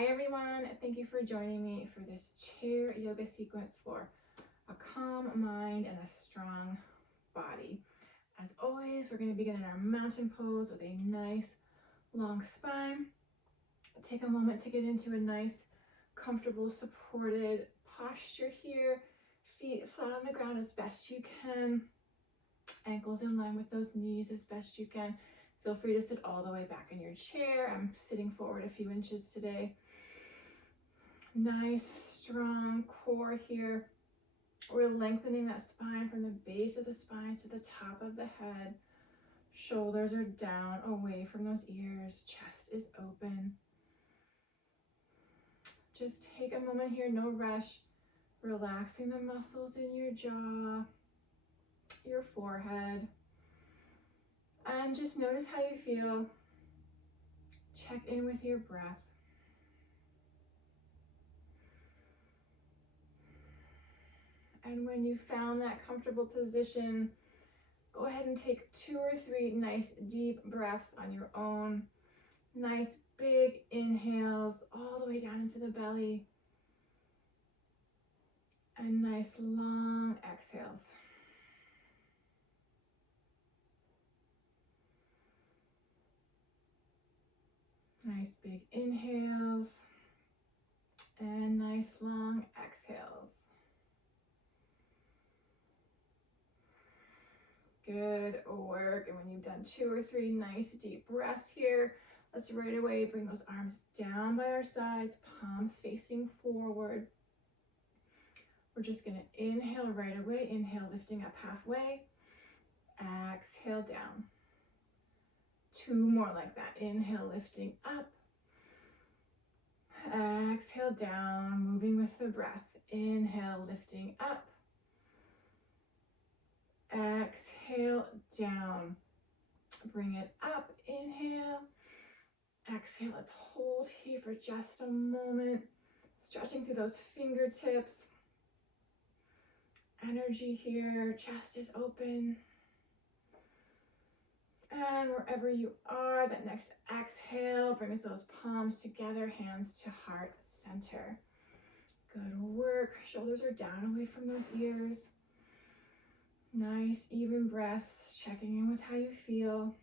Hi everyone, thank you for joining me for this chair yoga sequence for a calm mind and a strong body. As always, we're going to begin in our mountain pose with a nice long spine. Take a moment to get into a nice, comfortable, supported posture here. Feet flat on the ground as best you can. Ankles in line with those knees as best you can. Feel free to sit all the way back in your chair. I'm sitting forward a few inches today. Nice, strong core here. We're lengthening that spine from the base of the spine to the top of the head. Shoulders are down, away from those ears. Chest is open. Just take a moment here, no rush. Relaxing the muscles in your jaw, your forehead. And just notice how you feel. Check in with your breath. And when you found that comfortable position, go ahead and take 2 or 3 nice deep breaths on your own. Nice big inhales all the way down into the belly. And nice long exhales. Nice big inhales and nice long exhales. Good work. And when you've done 2 or 3 nice deep breaths here, let's right away bring those arms down by our sides, palms facing forward. We're just going to inhale right away. Inhale, lifting up halfway. Exhale down. 2 more like that. Inhale, lifting up. Exhale down, moving with the breath. Inhale, lifting up. Exhale down. Bring it up. Inhale. Exhale. Let's hold here for just a moment. Stretching through those fingertips. Energy here. Chest is open. And wherever you are, that next exhale brings those palms together, hands to heart center. Good work. Shoulders are down, away from those ears. Nice, even breaths. Checking in with how you feel.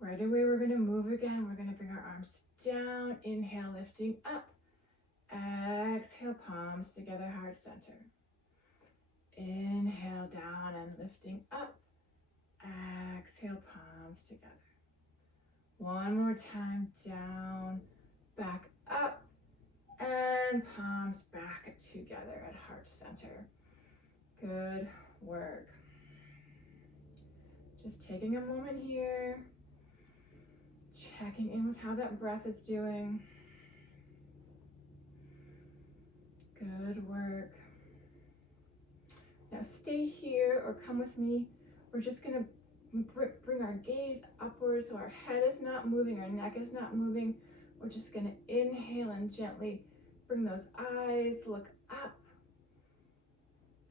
Right away, we're going to move again. We're going to bring our arms down. Inhale, lifting up. Exhale, palms together, heart center. Inhale, down and lifting up. Exhale, palms together. One more time, down, back up, and palms back together at heart center. Good work. Just taking a moment here, checking in with how that breath is doing. Good work. Now stay here or come with me. We're just going to bring our gaze upwards so our head is not moving, our neck is not moving. We're just going to inhale and gently bring those eyes, look up.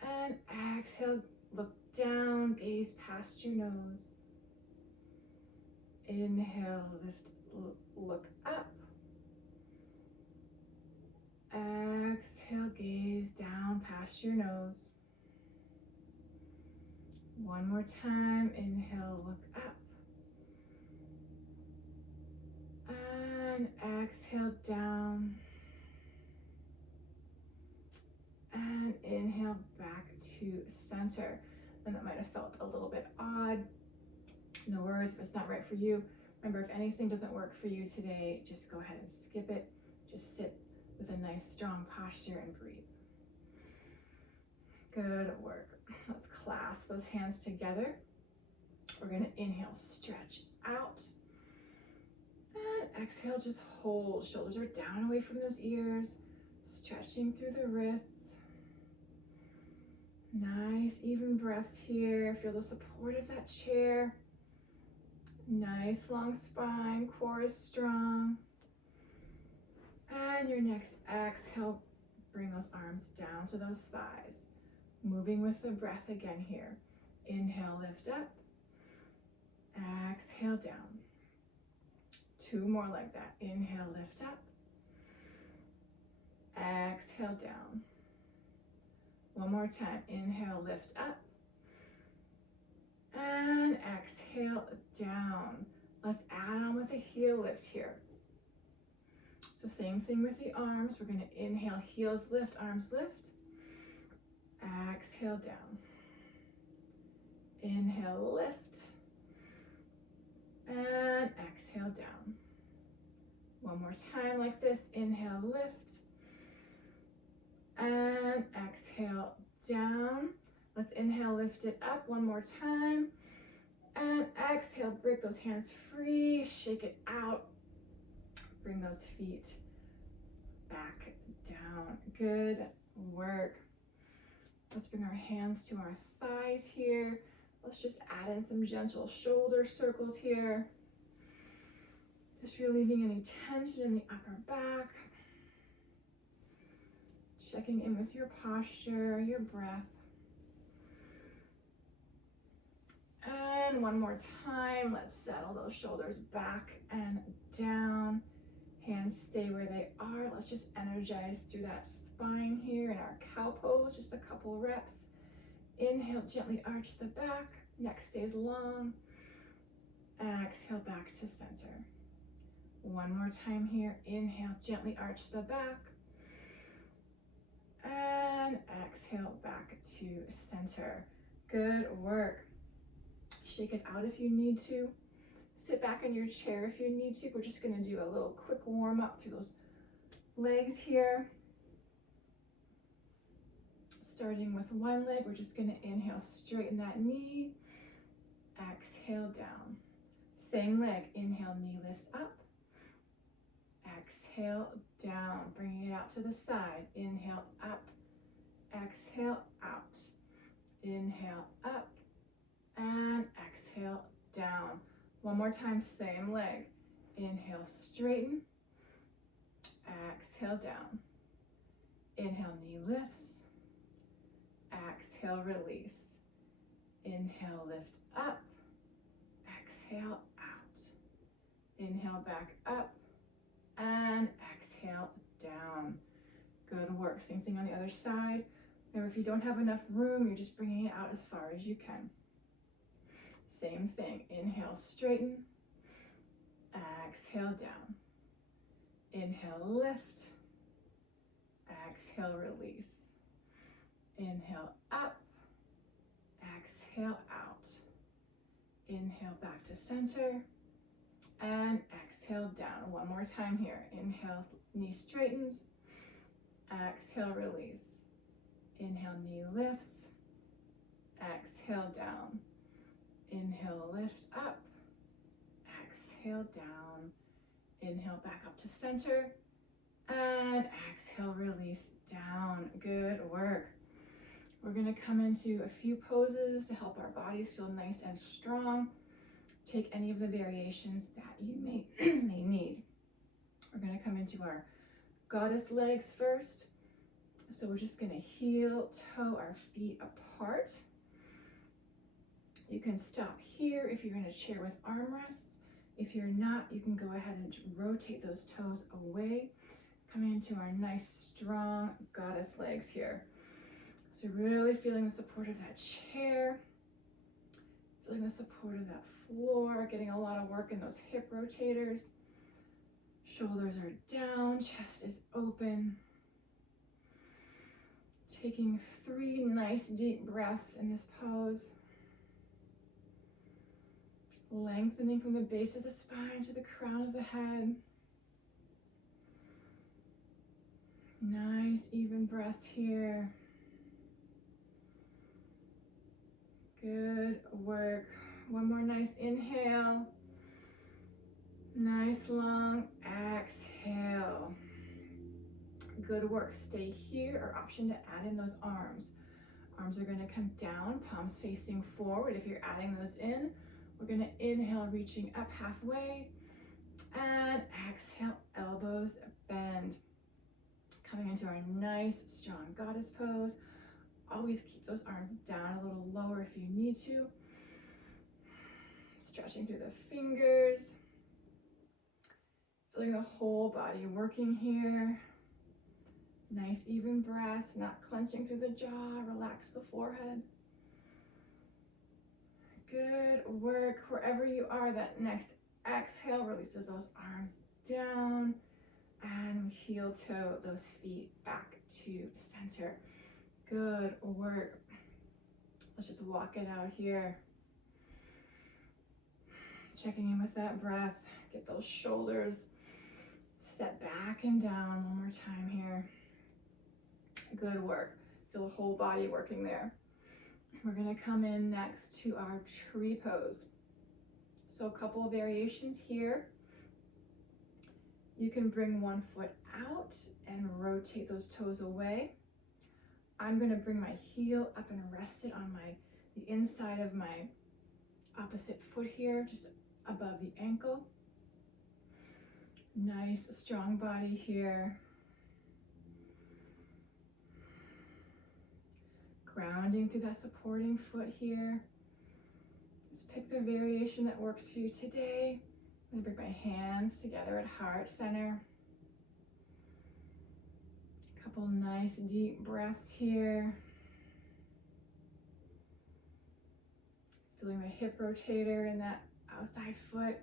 And exhale, look down, gaze past your nose. Inhale, lift, look up. Exhale, gaze down past your nose. One more time, inhale, look up. And exhale down. And inhale back to center. And that might have felt a little bit odd. No worries if it's not right for you. Remember, if anything doesn't work for you today, just go ahead and skip it. Just sit with a nice strong posture and breathe. Good work. Let's clasp those hands together. We're going to inhale, stretch out. And exhale, just hold. Shoulders are down, away from those ears. Stretching through the wrists. Nice, even breaths here. Feel the support of that chair. Nice, long spine. Core is strong. And your next exhale, bring those arms down to those thighs. Moving with the breath again here. Inhale, lift up. Exhale down. 2 more like that. Inhale, lift up. Exhale, down. One more time. Inhale, lift up. And exhale, down. Let's add on with a heel lift here. So same thing with the arms. We're going to inhale, heels lift, arms lift. Exhale, down. Inhale, lift. And exhale, down. One more time like this. Inhale, lift. And exhale, down. Let's inhale, lift it up one more time. And exhale, break those hands free, shake it out. Bring those feet back down. Good work. Let's bring our hands to our thighs here. Let's just add in some gentle shoulder circles here. Just relieving any tension in the upper back. Checking in with your posture, your breath. And one more time, let's settle those shoulders back and down. Hands stay where they are. Let's just energize through that spine here in our cow pose, just a couple reps. Inhale, gently arch the back, neck stays long. Exhale, back to center. One more time here. Inhale, gently arch the back. And exhale, back to center. Good work. Shake it out if you need to. Sit back in your chair if you need to. We're just going to do a little quick warm up through those legs here. Starting with one leg, we're just going to inhale, straighten that knee. Exhale, down. Same leg, inhale, knee lifts up. Exhale, down. Bringing it out to the side. Inhale, up. Exhale, out. Inhale, up. And exhale, down. One more time, same leg. Inhale, straighten. Exhale, down. Inhale, knee lifts. Exhale, release. Inhale, lift up. Exhale, out. Inhale, back up. And exhale, down. Good work. Same thing on the other side. Remember, if you don't have enough room, you're just bringing it out as far as you can. Same thing. Inhale, straighten. Exhale, down. Inhale, lift. Exhale, release. Inhale, up. Exhale, out. Inhale, back to center. And exhale, down. One more time here. Inhale, knee straightens. Exhale, release. Inhale, knee lifts. Exhale, down. Inhale, lift up. Exhale, down. Inhale, back up to center. And exhale, release, down. Good work. We're going to come into a few poses to help our bodies feel nice and strong. Take any of the variations that you may need. We're going to come into our goddess legs first. So we're just going to heel toe our feet apart. You can stop here if you're in a chair with armrests. If you're not, you can go ahead and rotate those toes away. Coming into our nice, strong goddess legs here. So really feeling the support of that chair, feeling the support of that floor, getting a lot of work in those hip rotators. Shoulders are down, chest is open. Taking 3 nice deep breaths in this pose. Lengthening from the base of the spine to the crown of the head. Nice even breaths here. Good work. One more nice inhale. Nice long exhale. Good work. Stay here, or option to add in those arms. Arms are going to come down, palms facing forward. If you're adding those in, we're going to inhale, reaching up halfway, and exhale, elbows bend. Coming into our nice, strong goddess pose. Always keep those arms down a little lower if you need to. Stretching through the fingers. Feeling the whole body working here. Nice even breaths, not clenching through the jaw. Relax the forehead. Good work. Wherever you are, that next exhale releases those arms down, and heel toe those feet back to center. Good work. Let's just walk it out here. Checking in with that breath. Get those shoulders set back and down one more time here. Good work. Feel the whole body working there. We're gonna come in next to our tree pose. So a couple of variations here. You can bring one foot out and rotate those toes away. I'm gonna bring my heel up and rest it on the inside of my opposite foot here, just above the ankle. Nice, strong body here. Grounding through that supporting foot here. Just pick the variation that works for you today. I'm gonna bring my hands together at heart center. A couple nice deep breaths here. Feeling the hip rotator in that outside foot.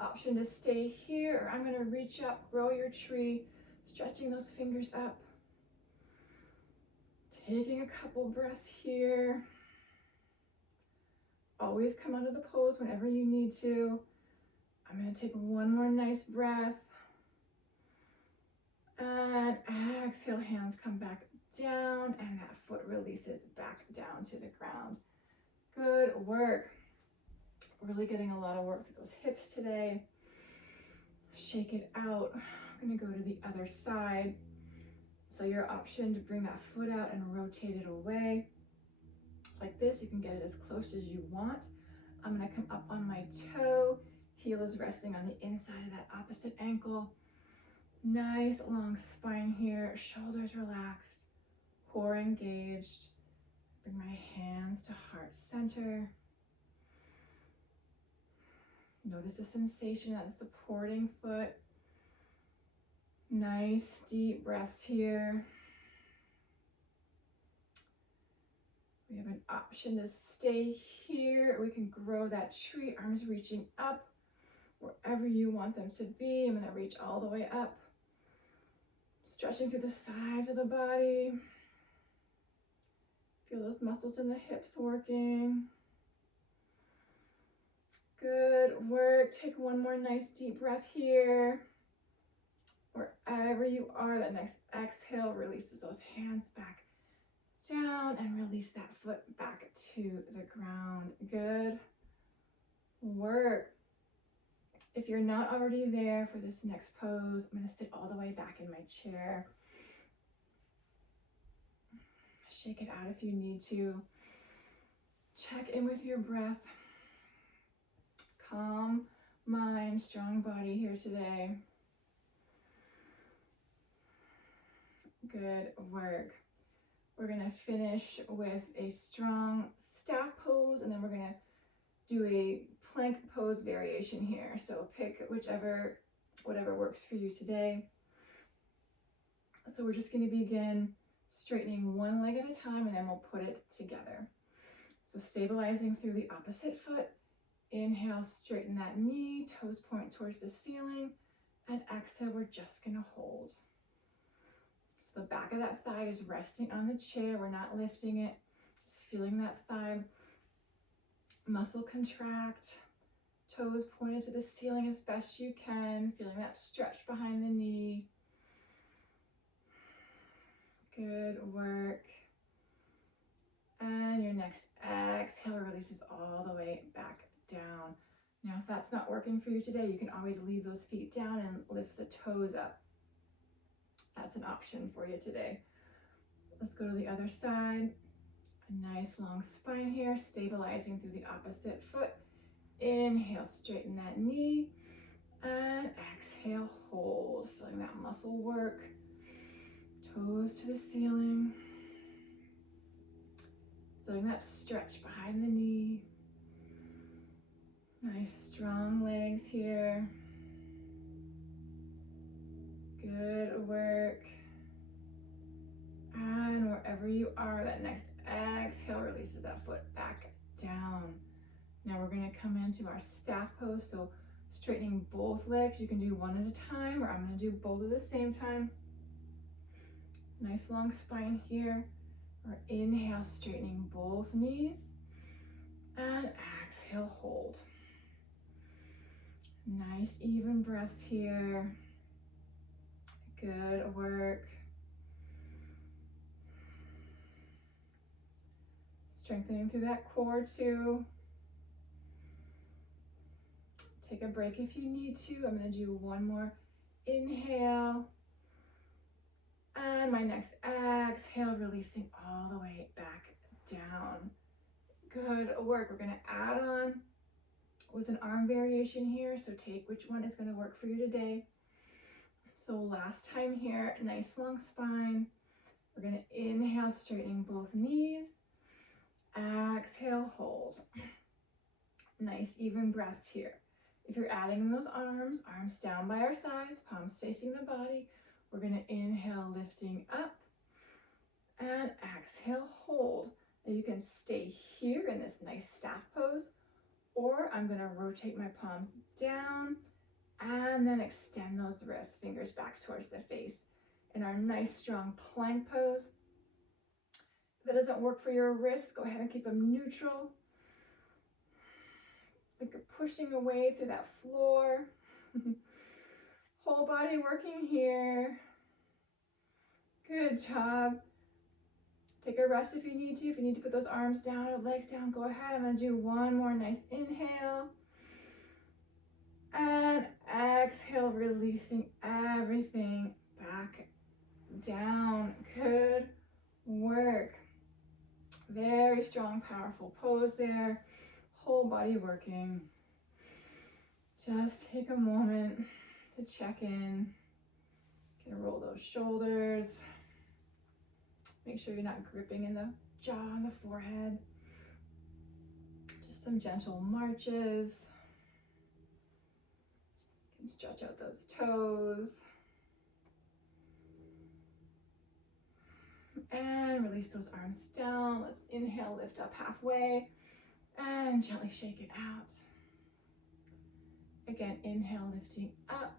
Option to stay here, or I'm gonna reach up, grow your tree, stretching those fingers up. Taking a couple breaths here. Always come out of the pose whenever you need to. I'm gonna take one more nice breath. And exhale, hands come back down, and that foot releases back down to the ground. Good work. Really getting a lot of work through those hips today. Shake it out. I'm gonna go to the other side. So your option to bring that foot out and rotate it away. Like this, you can get it as close as you want. I'm gonna come up on my toe. Heel is resting on the inside of that opposite ankle. Nice long spine here, shoulders relaxed, core engaged. Bring my hands to heart center. Notice the sensation of the supporting foot. Nice deep breaths here. We have an option to stay here. We can grow that tree, arms reaching up wherever you want them to be. I'm gonna reach all the way up. Stretching through the sides of the body. Feel those muscles in the hips working. Good work. Take one more nice deep breath here. Wherever you are, that next exhale releases those hands back down and release that foot back to the ground. Good work. If you're not already there for this next pose, I'm going to sit all the way back in my chair. Shake it out if you need to. Check in with your breath. Calm mind, strong body here today. Good work. We're gonna finish with a strong staff pose, and then we're gonna do a plank pose variation here. So pick whatever works for you today. So we're just gonna begin straightening one leg at a time, and then we'll put it together. So stabilizing through the opposite foot. Inhale, straighten that knee, toes point towards the ceiling, and exhale, we're just gonna hold. So the back of that thigh is resting on the chair. We're not lifting it, just feeling that thigh muscle contract. Toes pointed to the ceiling as best you can, feeling that stretch behind the knee. Good work. And your next exhale releases all the way back down. Now, if that's not working for you today, you can always leave those feet down and lift the toes up. That's an option for you today. Let's go to the other side. A nice long spine here, stabilizing through the opposite foot. Inhale, straighten that knee, and exhale, hold. Feeling that muscle work. Toes to the ceiling. Feeling that stretch behind the knee. Nice strong legs here. Good work. And wherever you are, that next exhale releases that foot back down. Now we're going to come into our staff pose. So straightening both legs. You can do one at a time, or I'm going to do both at the same time. Nice long spine here. Or inhale, straightening both knees. And exhale, hold. Nice even breaths here. Good work. Strengthening through that core too. Take a break if you need to. I'm going to do one more inhale. And my next exhale, releasing all the way back down. Good work. We're going to add on with an arm variation here. So take which one is going to work for you today. So last time here, nice long spine. We're going to inhale, straightening both knees. Exhale, hold. Nice even breaths here. If you're adding in those arms down by our sides, palms facing the body, we're going to inhale, lifting up, and exhale, hold. Now you can stay here in this nice staff pose, or I'm going to rotate my palms down and then extend those wrists, fingers back towards the face in our nice strong plank pose. If that doesn't work for your wrists, go ahead and keep them neutral. Think of pushing away through that floor. Whole body working here. Good job. Take a rest if you need to. If you need to put those arms down or legs down, go ahead. I'm going to do one more nice inhale. And exhale, releasing everything back down. Good work. Very strong, powerful pose there. Whole body working. Just take a moment to check in. You can roll those shoulders. Make sure you're not gripping in the jaw and the forehead. Just some gentle marches. You can stretch out those toes. And release those arms down. Let's inhale, lift up halfway. And gently shake it out. Again, inhale, lifting up.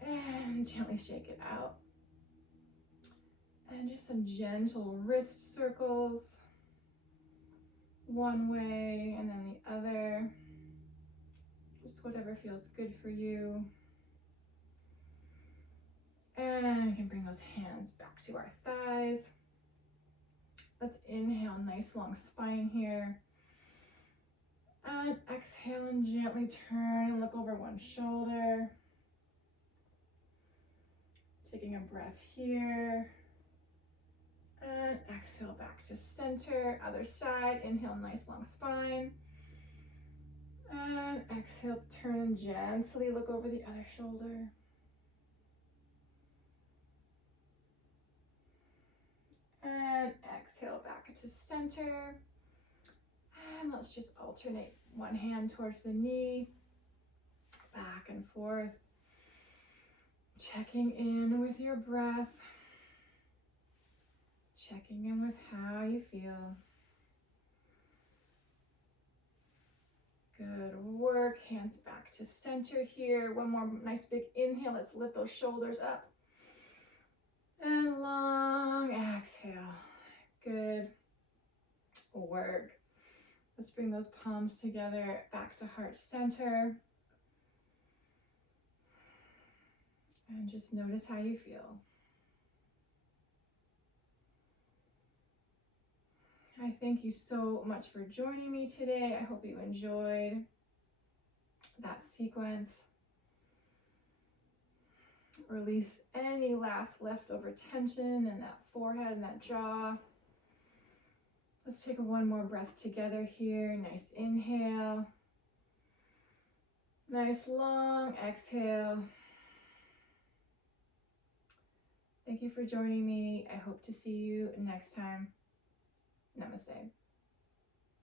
And gently shake it out. And just some gentle wrist circles. One way and then the other. Just whatever feels good for you. And we can bring those hands back to our thighs. Let's inhale, nice long spine here. And exhale and gently turn and look over one shoulder. Taking a breath here. And exhale back to center. Other side, inhale, nice long spine. And exhale, turn and gently look over the other shoulder. And exhale back to center. And let's just alternate one hand towards the knee, back and forth. Checking in with your breath. Checking in with how you feel. Good work. Hands back to center here. One more nice big inhale. Let's lift those shoulders up. And long exhale. Good work. Let's bring those palms together, back to heart center. And just notice how you feel. I thank you so much for joining me today. I hope you enjoyed that sequence. Release any last leftover tension in that forehead and that jaw. Let's take one more breath together here. Nice inhale. Nice long exhale. Thank you for joining me. I hope to see you next time. Namaste.